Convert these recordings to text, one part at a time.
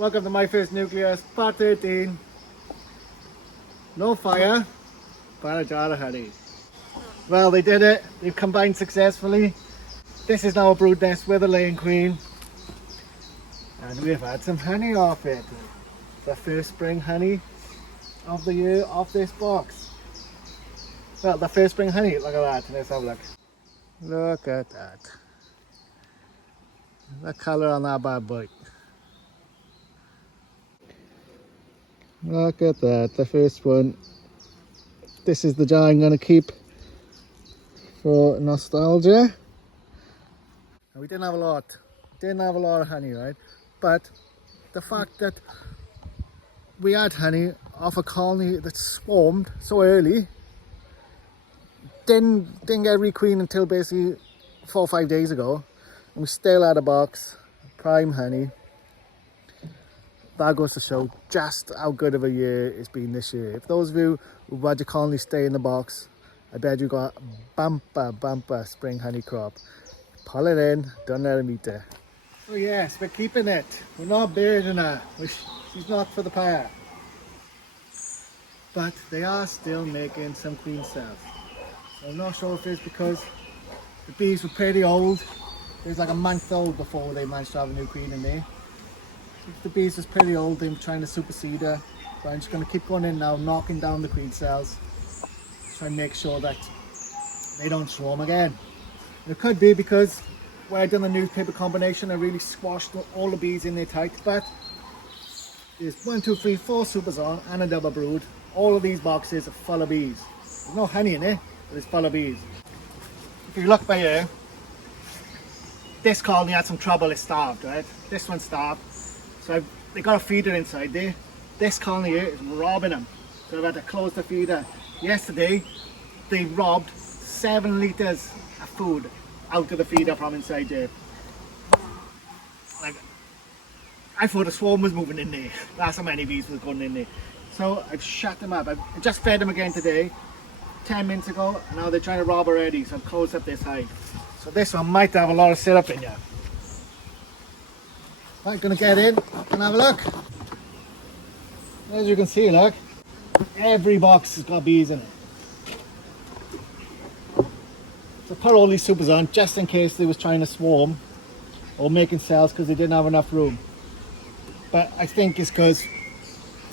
Welcome to my first nucleus, part 13. No fire, but a jar of honey. Well, they did it. They've combined successfully. This is now a brood nest with a laying queen. And we've had some honey off it. The first spring honey of the year off this box. Well, the first spring honey, look at that. Let's have a look. Look at that. The colour on that bad boy. Look at that, the first one. This is the jar I'm going to keep for nostalgia. And we didn't have a lot of honey, right? But the fact that we had honey off a colony that swarmed so early, didn't get requeened until basically 4 or 5 days ago, and we still had a box, prime honey. That goes to show just how good of a year it's been this year. If those of you who had your colony stay in the box, I bet you got a bumper spring honey crop. Pull it in, don't let them eat it. Oh yes, we're keeping it. We're not burying her. She's not for the pyre. But they are still making some queen cells. So I'm not sure if it's because the bees were pretty old. They was like a month old before they managed to have a new queen in there. If the bees was pretty old, they were trying to supersede her. So I'm just going to keep going in now, knocking down the queen cells. Try and make sure that they don't swarm again. It could be because when I done the newspaper combination, I really squashed all the bees in there tight. But there's 1, 2, 3, 4 supers on and a double brood. All of these boxes are full of bees. There's no honey in it, but it's full of bees. If you look by here, this colony had some trouble, it starved, right? This one starved. So they got a feeder inside there. This colony here is robbing them. So I've had to close the feeder. Yesterday, they robbed 7 litres of food out of the feeder from inside there. Like, I thought a swarm was moving in there. That's how many bees was going in there. So I've shut them up. I just fed them again today, 10 minutes ago, and now they're trying to rob already. So I've closed up this hive. So this one might have a lot of syrup in here. I'm going to get in and have a look. As you can see, look, every box has got bees in it. So put all these supers on just in case they was trying to swarm or making cells because they didn't have enough room. But I think it's because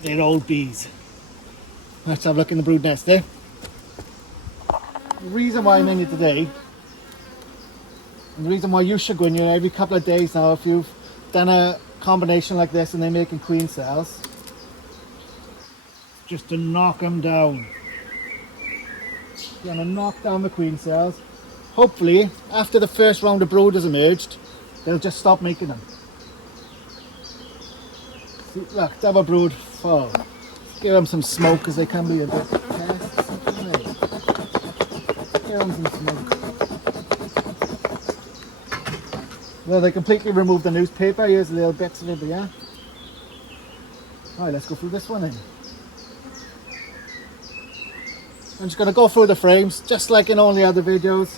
they're old bees. Let's have a look in the brood nest there. The reason why I'm in here today, and the reason why you should go in here every couple of days now if you've done a combination like this and they're making queen cells, just to knock them down. You're going to knock down the queen cells. Hopefully, after the first round of brood has emerged, they'll just stop making them. See, look, double brood full. Give them some smoke because they can be a bit pests. Give them some smoke. Well, they completely removed the newspaper. Here's little bits of it, but yeah. Alright, let's go through this one then. I'm just going to go through the frames, just like in all the other videos.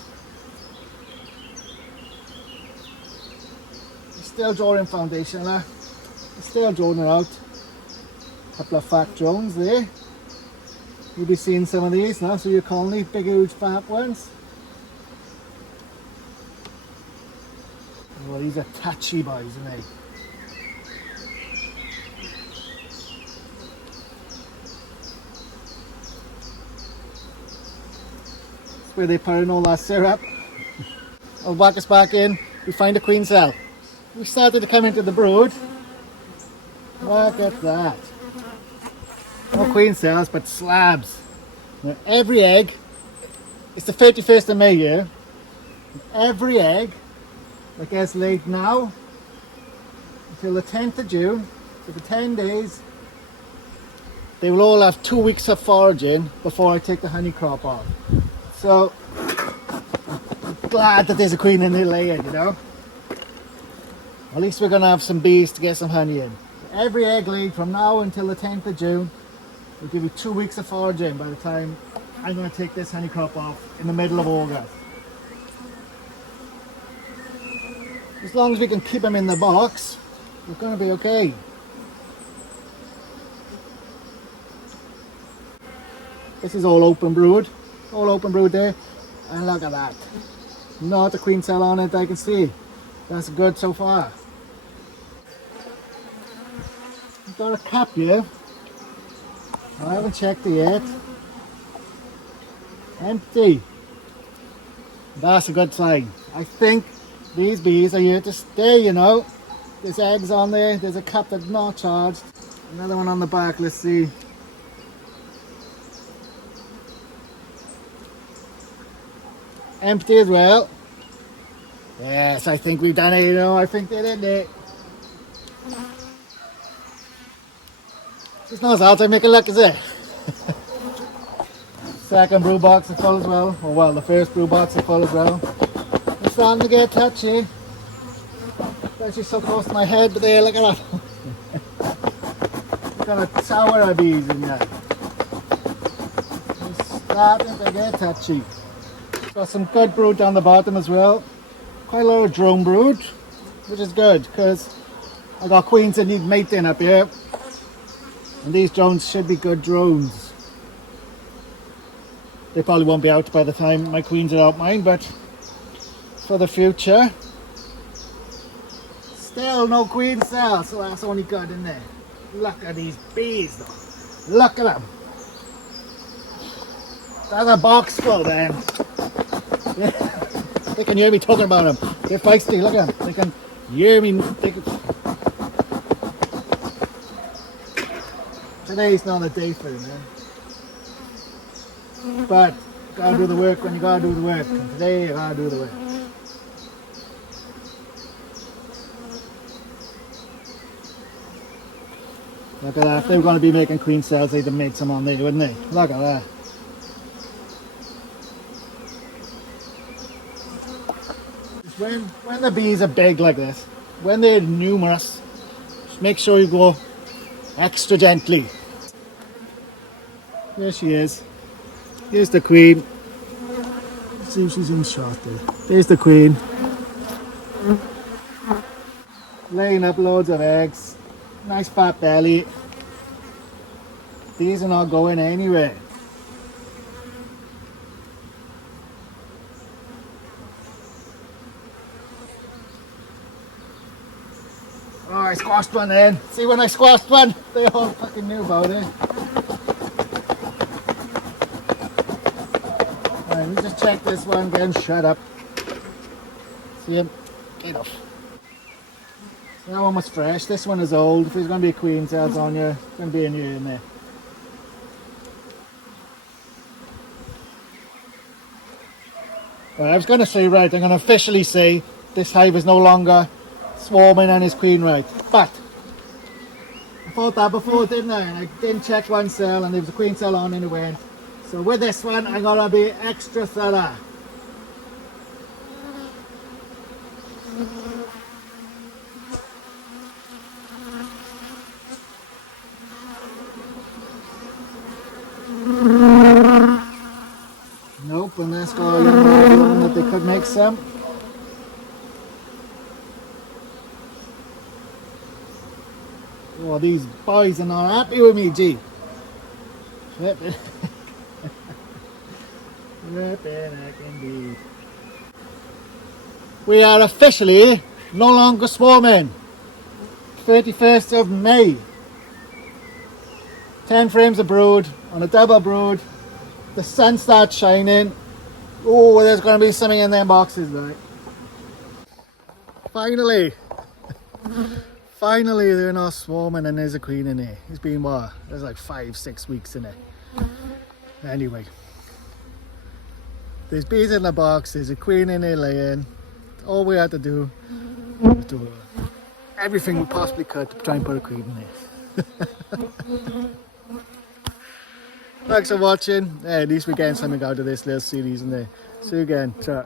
Still drawing foundation there. Still drawing it out. Couple of fat drones there. You'll be seeing some of these now, so your colony, big huge fat ones. Well, these are touchy boys, aren't they? That's where they put in all that syrup. I'll back us back in. We find a queen cell. We started to come into the brood. Look at that. No queen cells, but slabs. Now, every egg, it's the 31st of May here. Every egg that gets laid now until the 10th of June, so for 10 days, they will all have 2 weeks of foraging before I take the honey crop off. So, I'm glad that there's a queen in there laying, you know. At least we're going to have some bees to get some honey in. Every egg laid from now until the 10th of June will give you 2 weeks of foraging by the time I'm going to take this honey crop off in the middle of August. As long as we can keep them in the box, we're going to be okay. This is all open brood. All open brood there. And look at that. Not a queen cell on it, I can see. That's good so far. I've got a cap here. I haven't checked it yet. Empty. That's a good sign. I think these bees are here to stay, you know. There's eggs on there. There's a cap that's not charged. Another one on the back, let's see. Empty as well. Yes, I think we've done it, you know. I think they did it. It's not hard to make a look, is it? Second brew box is full as well. Oh well, the first brew box is full as well. It's starting to get touchy. Especially so close to my head, but there, look at that. Look at a tower of bees in there. It's starting to get touchy. Got some good brood down the bottom as well. Quite a lot of drone brood, which is good because I got queens that need mating up here. And these drones should be good drones. They probably won't be out by the time my queens are out mine, but for the future. Still no queen cell, so that's only good in there. Look at these bees though. Look at them. That's a box full then. They can hear me talking about them. They're feisty, look at them. They can hear me. Today's not a day for them, man. But you gotta do the work when you gotta do the work. And today you gotta do the work. Look at that. If they were going to be making queen cells, they'd have made some on there, wouldn't they? Look at that. When the bees are big like this, when they're numerous, just make sure you go extra gently. There she is. Here's the queen. Let's see if she's in shot there. There's the queen. Laying up loads of eggs. Nice fat belly. These are not going anywhere. Oh, I squashed one then. See when I squashed one? They all fucking knew about it. Alright, let me just check this one again. Shut up. See him? Get off. That one was fresh. This one is old. If there's going to be a queen cells on you, it's going to be in there. Right, I was going to say, right, I'm going to officially say this hive is no longer swarming and is queen right. But I thought that before, didn't I? And I didn't check one cell and there was a queen cell on anyway. So with this one, I'm going to be extra thorough. Nope, and that's got a young one that they could make some. Oh, these boys are not happy with me, gee. Flippin' I can be. We are officially no longer swarming. 31st of May. 10 frames of brood on a double brood. The sun starts shining. Oh, there's going to be something in them boxes, right? Finally. Finally, they're not swarming and there's a queen in there. It's been what? There's like 5-6 weeks in it. Anyway. There's bees in the box. There's a queen in there laying. All we had to do was do everything we possibly could to try and put a queen in there. Thanks for watching. At least we're getting something out of this little series in there. See you again. Ciao.